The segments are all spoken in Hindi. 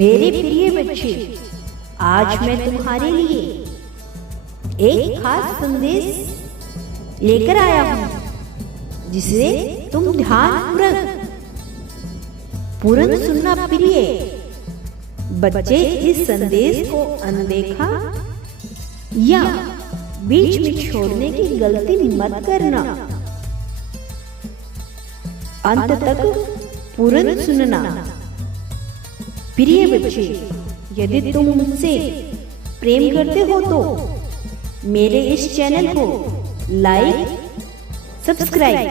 मेरे प्रिय बच्चे, आज मैं तुम्हारे लिए एक खास संदेश लेकर आया हूँ, जिसे तुम ध्यानपूर्वक सुनना। प्रिय बच्चे, इस संदेश को अनदेखा या बीच में छोड़ने की गलती मत करना। अंत तक पूर्ण सुनना। प्रिय बच्चे, यदि तुम मुझसे प्रेम करते हो तो मेरे इस चैनल को लाइक, सब्सक्राइब,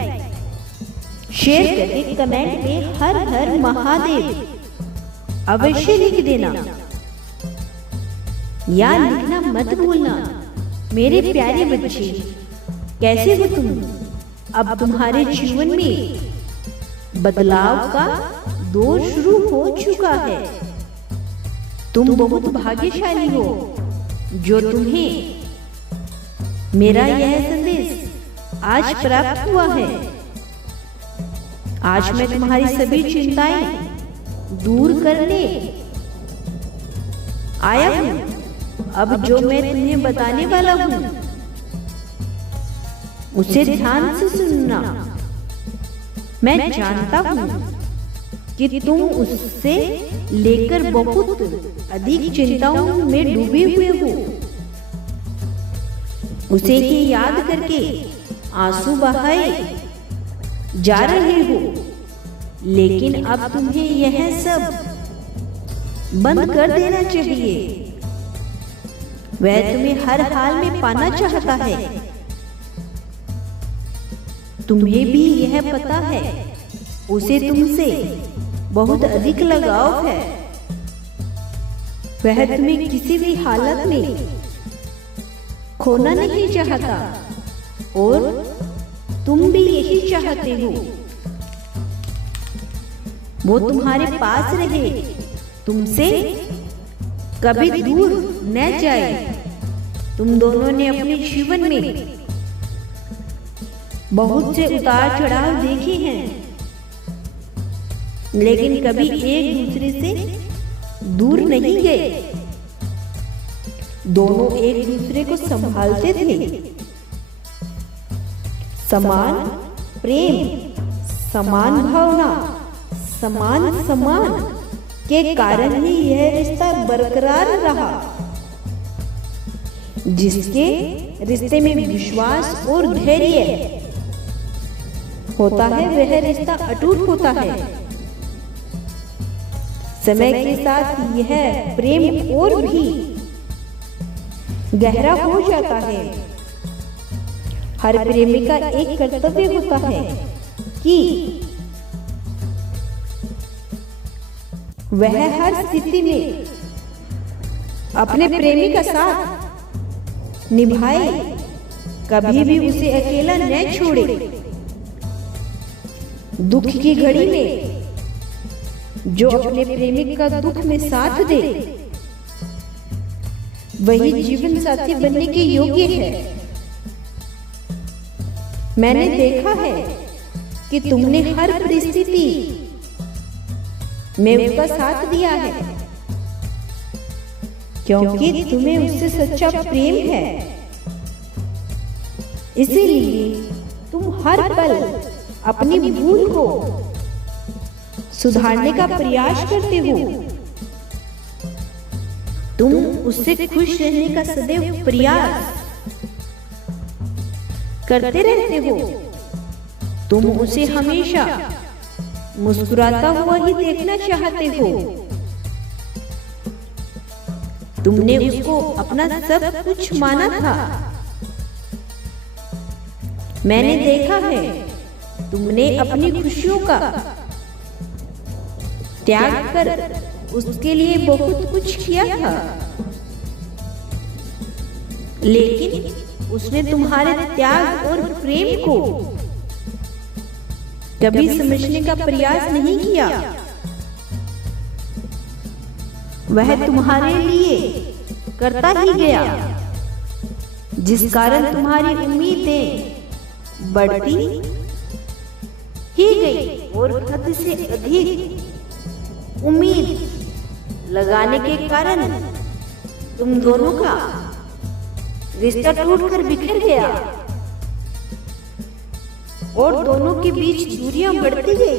शेयर करके कमेंट में हर हर महादेव अवश्य लिख देना। या लिखना मत भूलना। मेरे प्यारे बच्चे, कैसे हो तुम? अब तुम्हारे जीवन में बदलाव का दौर शुरू हो चुका है। तुम बहुत भाग्यशाली हो जो तुम्हें मेरा यह संदेश आज प्राप्त हुआ है। आज मैं तुम्हारी सभी चिंताएं दूर करने आया हूँ। अब जो मैं तुम्हें बताने वाला हूँ उसे ध्यान से सुनना। मैं जानता हूँ कि तुम उससे लेकर बहुत अधिक चिंताओं में डूबे हुए हो। उसे ही याद करके आंसू बहाए जा रहे हो, लेकिन अब तुम्हें यह सब बंद कर देना चाहिए। वह तुम्हें हर हाल में पाना चाहता है। तुम्हें भी यह पता है उसे तुमसे बहुत अधिक लगाव है। वह तुम्हें किसी भी हालत में खोना नहीं चाहता और तुम भी यही चाहते हो। वो तुम्हारे पास रहे, तुमसे कभी दूर न जाए। तुम दोनों ने अपने जीवन में बहुत से उतार चढ़ाव देखे हैं, लेकिन कभी एक दूसरे से दूर नहीं गए। दोनों एक दूसरे को संभालते थे। समान प्रेम, समान भावना, समान सम्मान के कारण ही यह रिश्ता बरकरार रहा। जिसके रिश्ते में विश्वास और धैर्य होता है, वह रिश्ता अटूट होता है। समय के साथ यह प्रेम और भी गहरा हो जाता है। हर प्रेमी का एक कर्तव्य होता है कि वह हर स्थिति में अपने प्रेमी का साथ निभाए, कभी भी उसे अकेला न छोड़े। दुख की घड़ी में जो अपने प्रेमी का दुख में साथ दे, वही जीवन साथी बनने के योग्य है। मैंने देखा है कि तुमने हर परिस्थिति में उसका साथ दिया है, क्योंकि तुम्हें उससे सच्चा प्रेम है। इसीलिए तुम हर पल अपनी भूल को सुधारने का प्रयास करते हो। तुम उससे खुश रहने का सदैव प्रयास करते रहते हो। तुम उसे हमेशा मुस्कुराता हुआ ही देखना चाहते हो। तुमने उसको अपना सब कुछ माना था। मैंने देखा है तुमने अपनी खुशियों का त्याग कर उसके लिए बहुत कुछ किया था, लेकिन उसने तुम्हारे त्याग और प्रेम को कभी समझने का प्रयास नहीं किया। वह तुम्हारे लिए करता ही गया, जिस कारण तुम्हारी उम्मीदें बढ़ती ही गई और हद से अधिक उम्मीद लगाने के कारण तुम दोनों का रिश्ता टूटकर बिखर गया और दोनों के बीच दूरियां बढ़ती गई।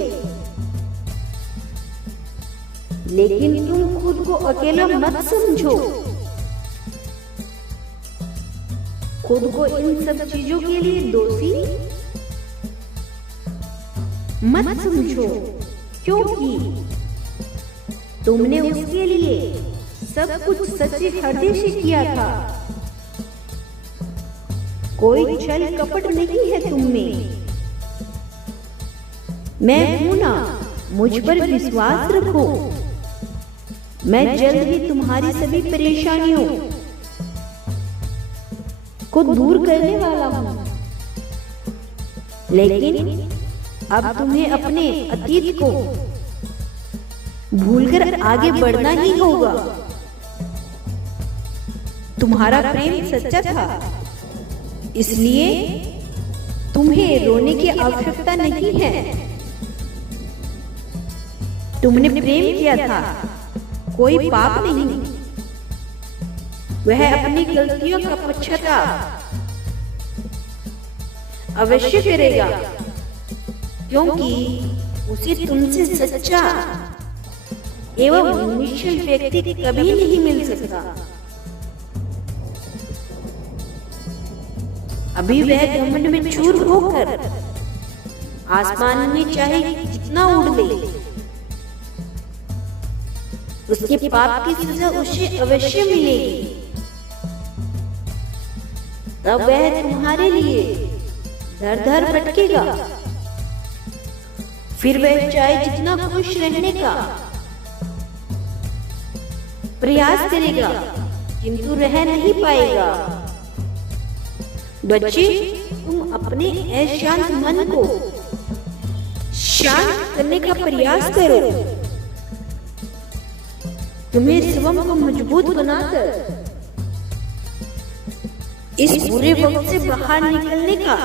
लेकिन तुम खुद को अकेला मत समझो, खुद को इन सब चीजों के लिए दोषी मत समझो, क्योंकि तुमने उसके लिए सब कुछ सच्चे हृदय से किया था। कोई छल कपट नहीं है तुम में। मैं हूं ना, मुझ पर विश्वास रखो। मैं जल्द ही तुम्हारी सभी परेशानियों को दूर करने वाला हूं। लेकिन अब तुम्हें अपने अतीत को भूलकर आगे बढ़ना ही होगा। तुम्हारा प्रेम सच्चा था, इसलिए तुम्हें रोने की आवश्यकता नहीं है। तुमने प्रेम किया था, कोई पाप नहीं। वह अपनी गलतियों का पश्चाताप अवश्य करेगा, क्योंकि उसे तुमसे सच्चा एवं निश्चल व्यक्ति कभी नहीं मिल सकता। अभी वह घमंड में चूर होकर आसमान में चाहे जितना उड़ ले, उसके पाप की सजा उसे अवश्य मिलेगी। तब वह तुम्हारे लिए दर दर भटकेगा। फिर वह चाहे जितना खुश रहने का प्रयास करेगा, किंतु रह नहीं पाएगा। बच्चे, तुम अपने अशांत मन को शांत करने का प्रयास करो। तुम्हें स्वयं को मजबूत बनाकर इस बुरे वक्त से बाहर निकलने का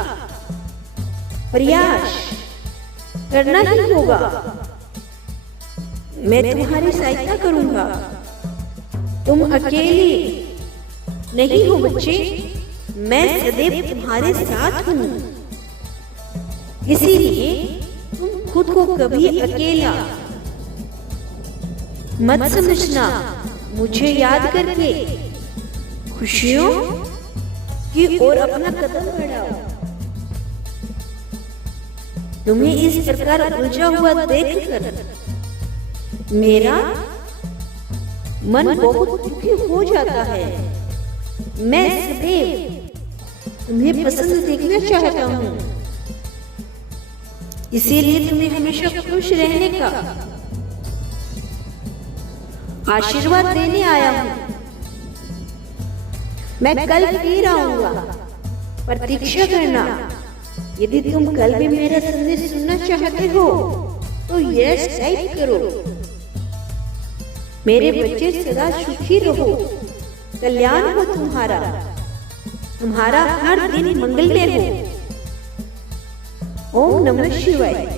प्रयास करना ही होगा। मैं तुम्हारी सहायता करूंगा। तुम अकेले नहीं हो बच्चे, मैं सदैव तुम्हारे साथ हूं। इसीलिए तुम खुद को कभी अकेला मत समझना। मुझे याद करके खुशियों की ओर अपना कदम बढ़ाओ। तुम्हें इस प्रकार उलझा हुआ देखकर मेरा मन बहुत दुखी हो जाता है। मैं सदैव तुम्हें पसंद देखना चाहता हूँ, इसीलिए तुम्हें हमेशा खुश रहने का आशीर्वाद देने आया हूँ। मैं कल फिर आऊंगा, प्रतीक्षा करना। यदि तुम कल भी मेरा संदेश सुनना चाहते हो तो यस टाइप करो। मेरे बच्चे सदा सुखी रहो, कल्याण हो तुम्हारा, तुम्हारा हर दिन मंगलमय हो। ओम नमः शिवाय।